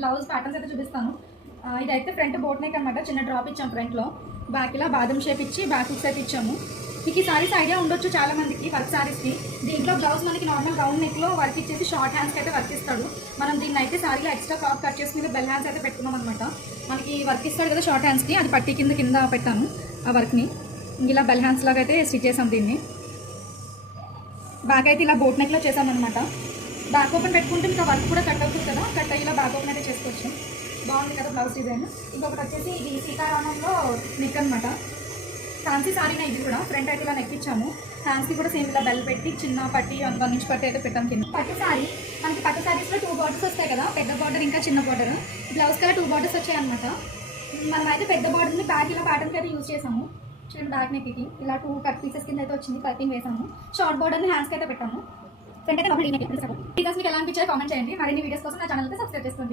Blouse patterns అయితే చూపిస్తాను. ఇదైతే ఫ్రంట్ బోట్ నెక్ అనమాట. చిన్న డ్రాప్ ఇచ్చాము ఫ్రంట్లో. బ్యాక్ ఇలా బాదం షేప్ ఇచ్చి బ్యాక్ హుక్స్ అయితే ఇచ్చాము. మీకు ఈ సారీస్ ఐడియా ఉండొచ్చు చాలా మందికి, వర్క్ సారీస్కి. దీంట్లో బ్లౌజ్ మనకి నార్మల్ రౌండ్ నెక్లో వర్క్ ఇచ్చేసి షార్ట్ హ్యాండ్స్కి అయితే వర్క్ ఇస్తాడు. మనం దీన్ని అయితే సారీలో ఎక్స్ట్రా క్లాత్ కట్ చేసి మీద బెల్ హ్యాండ్స్ అయితే పెట్టుకున్నాం అనమాట. మనకి వర్క్ ఇస్తాడు కదా షార్ట్ హ్యాండ్స్కి, అది పట్టి కింద పెట్టాను ఆ వర్క్ని. ఇలా బెల్ హ్యాండ్స్ లాగా అయితే స్టిచ్ చేసాం దీన్ని. బ్యాక్ అయితే ఇలా బోట్ నెక్లో చేసామన్నమాట. బ్యాక్ ఓపెన్ పెట్టుకుంటే మీకు వర్క్ కూడా కట్ అవుతుంది కదా, కట్ అయ్యేలా బ్యాక్ ఓపెన్ అయితే చేసుకోవచ్చు. బాగుంది కదా బ్లౌజ్ డిజైన్. ఇంకొకటి వచ్చేసి ఇది సీతారామంలో నెక్ అనమాట. ఫ్యాన్సీ సారీనే ఇది కూడా. ఫ్రంట్ అయితే ఇలా నెక్ ఇచ్చాము. హ్యాండ్స్కి కూడా సేమ్ ఇలా బెల్ పెట్టి చిన్న పట్టి 1 ఇంచ్ పట్టి అయితే పెట్టాం కింద. పట్టు సారీ మనకి పట్టు సారీస్లో 2 బార్డర్స్ వస్తాయి కదా, పెద్ద బార్డర్ ఇంకా చిన్న బార్డర్. బ్లౌజ్ కలర్ 2 బార్డర్స్ వచ్చాయి అనమాట. మనం అయితే పెద్ద బార్డర్ని బ్యాక్ ఇలా ప్యాటర్న్కి అయితే యూజ్ చేసాము. చూడండి బ్యాక్ నెక్కి ఇలా 2 కట్ పీసెస్ కింద అయితే వచ్చింది, పైపింగ్ వేసాము. షార్ట్ బార్డర్ని హ్యాండ్స్కి అయితే పెట్టాము. ఫ్రంట్ అయితే డీటెయిల్స్ మీకు ఎలా అనిపించారో కామెంట్ చేయండి. మరిన్ని వీడియోస్ కోసం నా ఛానల్ అయితే సబ్స్క్రైబ్ చేసుకోండి.